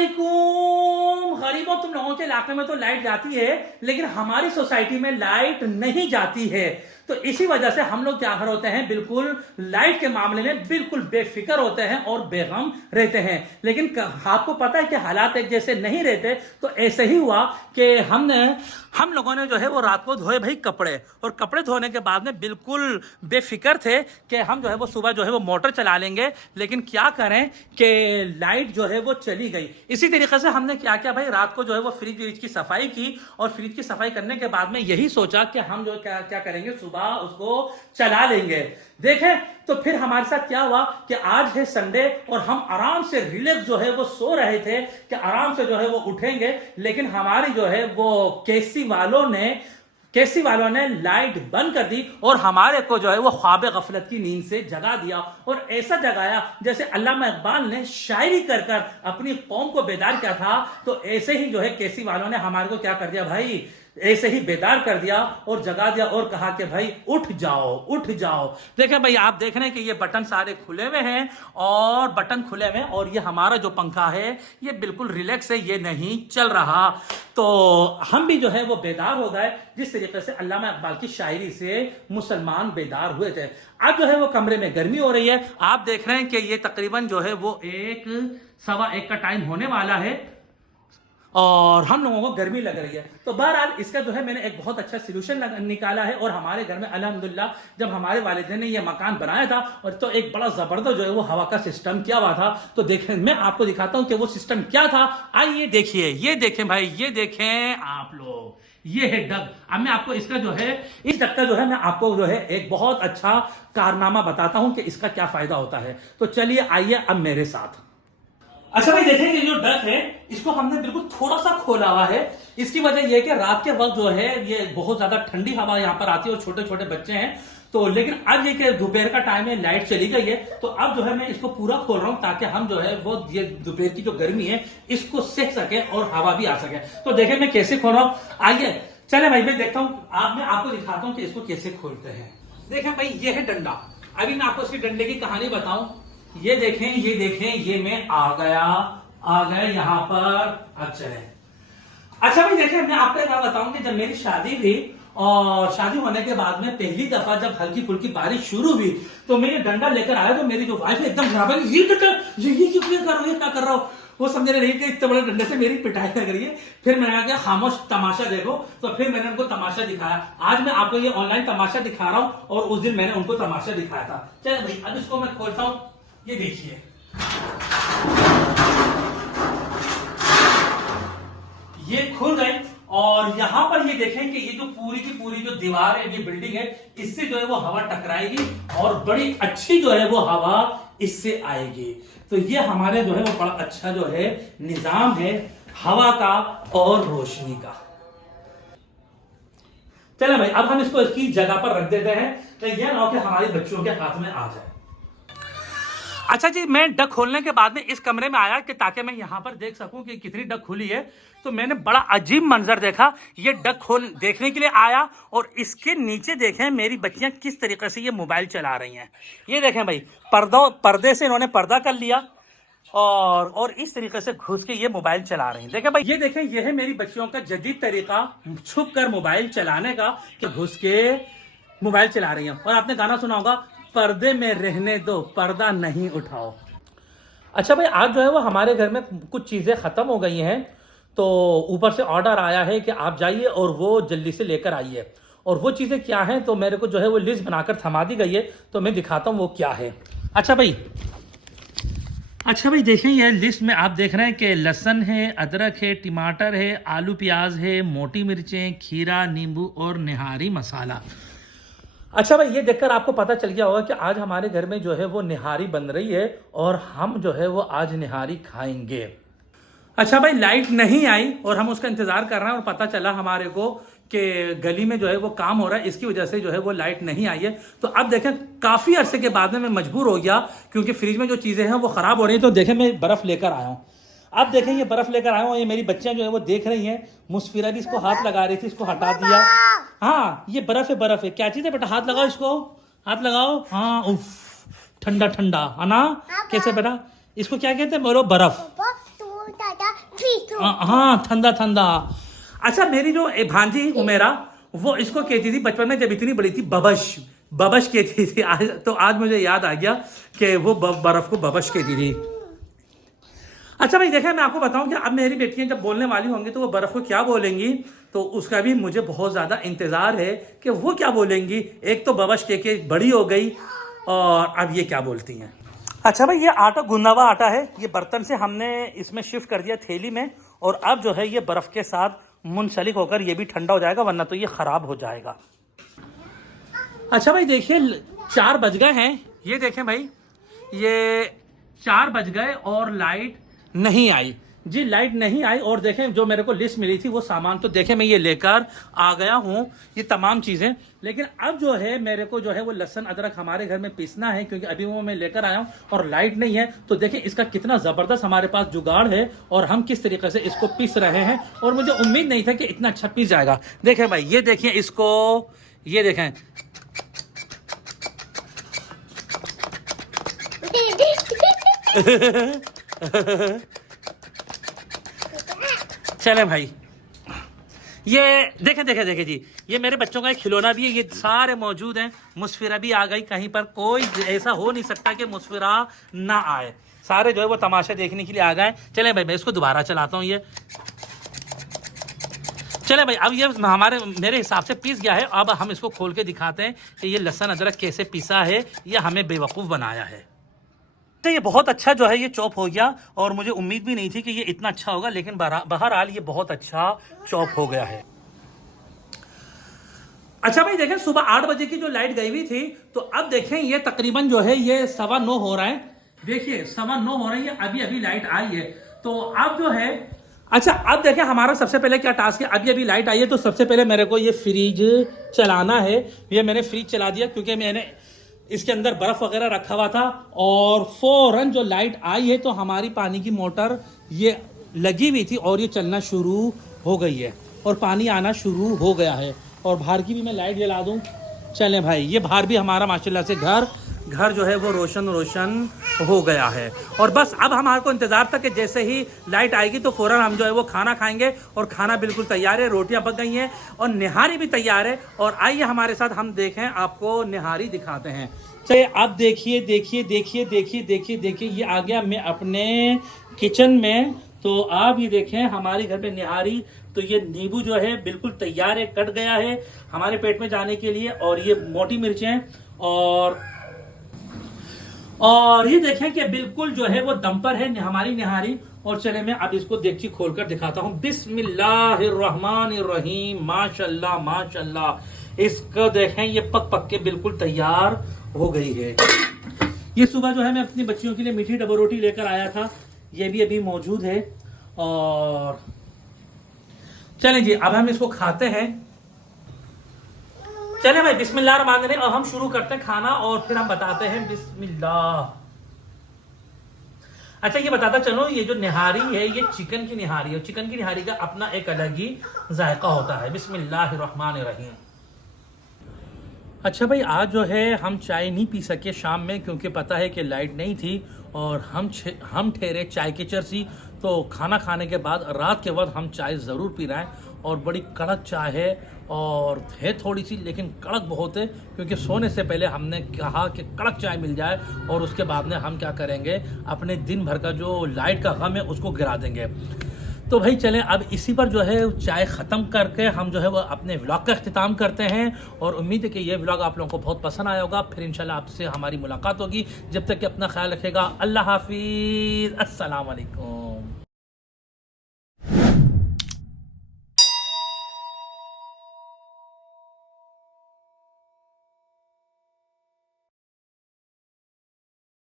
वालेकुम। गरीबों, तुम लोगों के इलाके में तो लाइट जाती है, लेकिन हमारी सोसाइटी में लाइट नहीं जाती है। तो इसी वजह से हम लोग क्या होते हैं, बिल्कुल लाइट के मामले में बिल्कुल बेफिक्र होते हैं और बेगम रहते हैं। लेकिन आपको पता है कि हालात एक जैसे नहीं रहते। तो ऐसे ही हुआ कि हम लोगों ने जो है वो रात को धोए भाई कपड़े, और कपड़े धोने के बाद में बिल्कुल बेफिक्र थे कि हम जो है वो सुबह जो है वो मोटर चला लेंगे। लेकिन क्या करें कि लाइट जो है वो चली गई। इसी तरीके से हमने क्या किया भाई, रात को जो है वो फ्रिज की सफाई की, और फ्रिज की सफाई करने के बाद में यही सोचा कि हम जो क्या क्या करेंगे, सुबह उसको चला लेंगे। देखें तो फिर हमारे साथ क्या हुआ कि आज है संडे और हम आराम से रिलैक्स जो है वो सो रहे थे कि आराम से जो है वो उठेंगे। लेकिन हमारी जो है वो केसी वालों ने लाइट बंद कर दी और हमारे को जो है वो ख्वाब गफलत की नींद से जगा दिया, और ऐसा जगाया जैसे अल्लामा इकबाल ने शायरी कर कर अपनी कौम को बेदार किया था। तो ऐसे ही जो है केसी वालों ने हमारे को क्या कर दिया भाई, ऐसे ही बेदार कर दिया और जगा दिया और कहा कि भाई उठ जाओ उठ जाओ। देखें भाई, आप देख रहे हैं कि ये बटन सारे खुले हुए हैं, और बटन खुले हुए, और ये हमारा जो पंखा है ये बिल्कुल रिलैक्स है, ये नहीं चल रहा। तो हम भी जो है वो बेदार हो गए, जिस तरीके से अल्लामा इकबाल की शायरी से मुसलमान बेदार हुए थे। अब जो है वो कमरे में गर्मी हो रही है। आप देख रहे हैं कि ये तकरीबन जो है वो 1, 1:15 का टाइम होने वाला है, और हम लोगों को गर्मी लग रही है। तो बहरहाल इसका जो है मैंने एक बहुत अच्छा सोल्यूशन निकाला है। और हमारे घर में अल्हम्दुलिल्लाह जब हमारे वालिदैन ने ये मकान बनाया था, और तो एक बड़ा जबरदस्त जो है वो हवा का सिस्टम किया हुआ था। तो देखें, मैं आपको दिखाता हूं कि वो सिस्टम क्या था। आइए देखिए, ये देखें भाई, ये देखें आप लोग, ये है डग। अब मैं आपको इसका जो है, इस डग का जो है मैं आपको जो है एक बहुत अच्छा कारनामा बताता हूं कि इसका क्या फायदा होता है। तो चलिए आइए अब मेरे साथ। अच्छा भाई, देखें ये जो डक है इसको हमने बिल्कुल थोड़ा सा खोला हुआ है। इसकी वजह यह है कि रात के वक्त जो है ये बहुत ज्यादा ठंडी हवा यहाँ पर आती है, और छोटे छोटे बच्चे हैं। तो लेकिन अब ये कि दोपहर का टाइम है, लाइट चली गई है, तो अब जो है मैं इसको पूरा खोल रहा हूं ताकि हम जो है वो ये दोपहर की जो गर्मी है इसको सेक सके और हवा भी आ सके। तो देखें मैं कैसे खोल रहा हूं, आइए चले भाई, मैं देखता हूं, मैं आपको दिखाता हूं कि इसको कैसे खोलते हैं। देखें भाई, ये है डंडा। अभी मैं आपको इसकी डंडे की कहानी बताऊं। ये देखें, ये मैं आ गया यहाँ पर। अच्छा भाई, देखें मैं आपको एक बात बताऊं कि जब मेरी शादी थी, और शादी होने के बाद में पहली दफा जब हल्की फुल्की बारिश शुरू हुई, तो मैं ये डंडा लेकर आया, तो मेरी जो वाइफ है एकदम घबरा गई, ये क्यों कर रही है, क्या कर रहा हो। वो समझ रही कि इतने बड़े डंडे से मेरी पिटाई लग रही है। फिर मैंने कहा खामोश, तमाशा देखो। तो फिर मैंने उनको तमाशा दिखाया। आज मैं आपको ये ऑनलाइन तमाशा दिखा रहा हूं, और उस दिन मैंने उनको तमाशा दिखाया था। चलो भाई, अब इसको मैं खोलता हूं। ये देखिए, ये खुल गए, और यहां पर ये देखें कि ये जो पूरी की पूरी जो दीवार है, ये बिल्डिंग है, इससे जो है वो हवा टकराएगी, और बड़ी अच्छी जो है वो हवा इससे आएगी। तो ये हमारे जो है वो बड़ा अच्छा जो है निजाम है हवा का और रोशनी का। चलो भाई, अब हम इसको इसकी जगह पर रख देते हैं, तो यह ना हो कि हमारे बच्चों के हाथ में आ जाए। अच्छा जी, मैं डक खोलने के बाद में इस कमरे में आया कि ताकि मैं यहाँ पर देख सकूं कि कितनी डक खुली है। तो मैंने बड़ा अजीब मंजर देखा। ये डक खोल देखने के लिए आया, और इसके नीचे देखें मेरी बच्चियां किस तरीके से ये मोबाइल चला रही हैं। ये देखें भाई, पर्दे से इन्होंने पर्दा कर लिया, और इस तरीके से घुस के ये मोबाइल चला रही हैं। देखें भाई, ये देखें, ये है मेरी बच्चियों का जदीद तरीका छुप कर मोबाइल चलाने का, कि घुस के मोबाइल चला रही हैं। और आपने गाना सुना होगा, पर्दे में रहने दो, पर्दा नहीं उठाओ। अच्छा भाई, आज जो है वो हमारे घर में कुछ चीजें खत्म हो गई हैं, तो ऊपर से ऑर्डर आया है कि आप जाइए और वो जल्दी से लेकर आइए। और वो चीजें क्या हैं, तो मेरे को जो है वो लिस्ट बनाकर थमा दी गई है, तो मैं दिखाता हूँ वो क्या है। अच्छा भाई, देखें ये लिस्ट में आप देख रहे हैं कि लहसुन है, अदरक है, टमाटर है, आलू प्याज है, मोटी मिर्चें, खीरा, नींबू और निहारी मसाला। अच्छा भाई, ये देखकर आपको पता चल गया होगा कि आज हमारे घर में जो है वो निहारी बन रही है, और हम जो है वो आज निहारी खाएंगे। अच्छा भाई, लाइट नहीं आई और हम उसका इंतजार कर रहे हैं, और पता चला हमारे को कि गली में जो है वो काम हो रहा है, इसकी वजह से जो है वो लाइट नहीं आई है। तो अब देखें, काफी अरसे के बाद में मैं मजबूर हो गया, क्योंकि फ्रिज में जो चीजें हैं वो खराब हो रही हैं। तो देखें, मैं बर्फ लेकर आया हूँ। अब देखें, ये बर्फ लेकर आया हूँ, ये मेरी बच्चियां जो है वो देख रही हैं। मुस्फिरा भी इसको हाथ लगा रही थी, इसको हटा दिया। हाँ, ये बर्फ है, बर्फ है। क्या चीज है बेटा, हाथ लगाओ, इसको हाथ लगाओ। हाँ, उफ, ठंडा ठंडा है ना। कैसे बेटा, इसको क्या कहते हैं, बोलो, बर्फ। हाँ, ठंडा ठंडा। अच्छा, मेरी जो भांजी उमेरा, वो इसको कहती थी बचपन में जब इतनी बड़ी थी, बबश बबश कहती थी। आज मुझे याद आ गया कि वो बर्फ को बबश कहती थी। अच्छा भाई देखें, मैं आपको बताऊं कि अब मेरी बेटियां जब बोलने वाली होंगी तो वो बर्फ को क्या बोलेंगी, तो उसका भी मुझे बहुत ज़्यादा इंतज़ार है कि वो क्या बोलेंगी। एक तो बबश कह के बड़ी हो गई, और अब ये क्या बोलती हैं। अच्छा भाई, ये आटा गुंदा हुआ आटा है, ये बर्तन से हमने इसमें शिफ्ट कर दिया थैली में, और अब जो है ये बर्फ़ के साथ मुंसलिक होकर ये भी ठंडा हो जाएगा, वरना तो ये ख़राब हो जाएगा। अच्छा भाई देखिए, 4 बज गए हैं। ये देखें भाई, ये 4 बज गए और लाइट नहीं आई जी, लाइट नहीं आई। और देखें, जो मेरे को लिस्ट मिली थी वो सामान तो देखें मैं ये लेकर आ गया हूँ, ये तमाम चीज़ें। लेकिन अब जो है मेरे को जो है वो लहसुन अदरक हमारे घर में पीसना है, क्योंकि अभी वो मैं लेकर आया हूँ और लाइट नहीं है। तो देखें इसका कितना ज़बरदस्त हमारे पास जुगाड़ है और हम किस तरीके से इसको पीस रहे हैं, और मुझे उम्मीद नहीं था कि इतना अच्छा पीस जाएगा। देखें भाई, ये देखें इसको, ये देखें चले भाई, ये देखें देखें देखें जी, ये मेरे बच्चों का एक खिलौना भी है, ये सारे मौजूद हैं। मुस्फिरा भी आ गई, कहीं पर कोई ऐसा हो नहीं सकता कि मुस्फिरा ना आए, सारे जो है वो तमाशा देखने के लिए आ गए। चले भाई, मैं इसको दोबारा चलाता हूँ। ये चले भाई, अब ये मेरे हिसाब से पीस गया है। अब हम इसको खोल के दिखाते हैं कि ये लहसुन अदरक कैसे पीसा है, ये हमें बेवकूफ़ बनाया है। तो ये बहुत अच्छा जो है ये चॉप हो गया, और मुझे उम्मीद भी नहीं थी कि ये इतना अच्छा होगा, लेकिन बहरहाल ये बहुत अच्छा चॉप हो गया है। अच्छा भाई देखें, सुबह 8 बजे की जो लाइट गई हुई थी, तो अब देखें ये तकरीबन जो है ये 9:15 हो रहा है। देखिए 9:15 हो रही है, अभी अभी लाइट आई है। तो अब जो है, अच्छा अब देखें हमारा सबसे पहले क्या टास्क है। अभी अभी लाइट आई है, तो सबसे पहले मेरे को ये फ्रिज चलाना है। ये मैंने फ्रिज चला दिया, क्योंकि मैंने इसके अंदर बर्फ वगैरह रखा हुआ था, और फौरन जो लाइट आई है तो हमारी पानी की मोटर ये लगी हुई थी और ये चलना शुरू हो गई है, और पानी आना शुरू हो गया है। और बाहर की भी मैं लाइट जला दूं। चलें भाई, ये बाहर भी हमारा माशाल्लाह से घर जो है वो रोशन हो गया है। और बस अब हमारे को इंतज़ार था कि जैसे ही लाइट आएगी तो फ़ौरन हम जो है वो खाना खाएंगे, और खाना बिल्कुल तैयार है, रोटियां पक गई हैं और निहारी भी तैयार है। और आइए हमारे साथ हम देखें, आपको निहारी दिखाते हैं। चलिए अब देखिए देखिए देखिए देखिए देखिए देखिए, ये आ गया मैं अपने किचन में। तो आप ये देखें हमारे घर में निहारी, तो ये नींबू जो है बिल्कुल तैयार है, कट गया है हमारे पेट में जाने के लिए, और ये मोटी मिर्चें, और ये देखें कि बिल्कुल जो है वो दम पर है हमारी निहारी। और चले मैं अब इसको देगची खोलकर दिखाता हूँ। बिस्मिल्लाहिर्रहमानिर्रहीम, माशाल्लाह माशाल्लाह। इसको देखें, ये पक के बिल्कुल तैयार हो गई है। ये सुबह जो है मैं अपनी बच्चियों के लिए मीठी डबल रोटी लेकर आया था, ये भी अभी मौजूद है। और चलें जी, अब हम इसको खाते हैं। चलें भाई, बिस्मिल्लाह रहमान रहीम। अब हम शुरू करते हैं खाना, और फिर हम बताते हैं बिस्मिल्लाह। अच्छा ये बताता चलो, ये जो निहारी है ये चिकन की निहारी है। चिकन की निहारी का अपना एक अलग ही जायका होता है। बिस्मिल्लाहिर्रहमानिर्रहीम। अच्छा भाई, आज जो है हम चाय नहीं पी सके शाम में, क्योंकि पता है कि लाइट नहीं थी, और हम ठहरे चाय की चर्ची। तो खाना खाने के बाद रात के वक्त हम चाय ज़रूर पी रहे हैं, और बड़ी कड़क चाय है, और है थोड़ी सी लेकिन कड़क बहुत है, क्योंकि सोने से पहले हमने कहा कि कड़क चाय मिल जाए, और उसके बाद में हम क्या करेंगे, अपने दिन भर का जो लाइट का गम है उसको गिरा देंगे। तो भाई चलें, अब इसी पर जो है चाय ख़त्म करके हम जो है वो अपने व्लॉग का अख्तिताम करते हैं। और उम्मीद है कि ये व्लॉग आप लोगों को बहुत पसंद आया होगा। फिर इंशाल्लाह आपसे हमारी मुलाकात होगी। जब तक कि अपना ख्याल रखेगा। अल्लाह हाफिज़, अस्सलाम वालेकुम।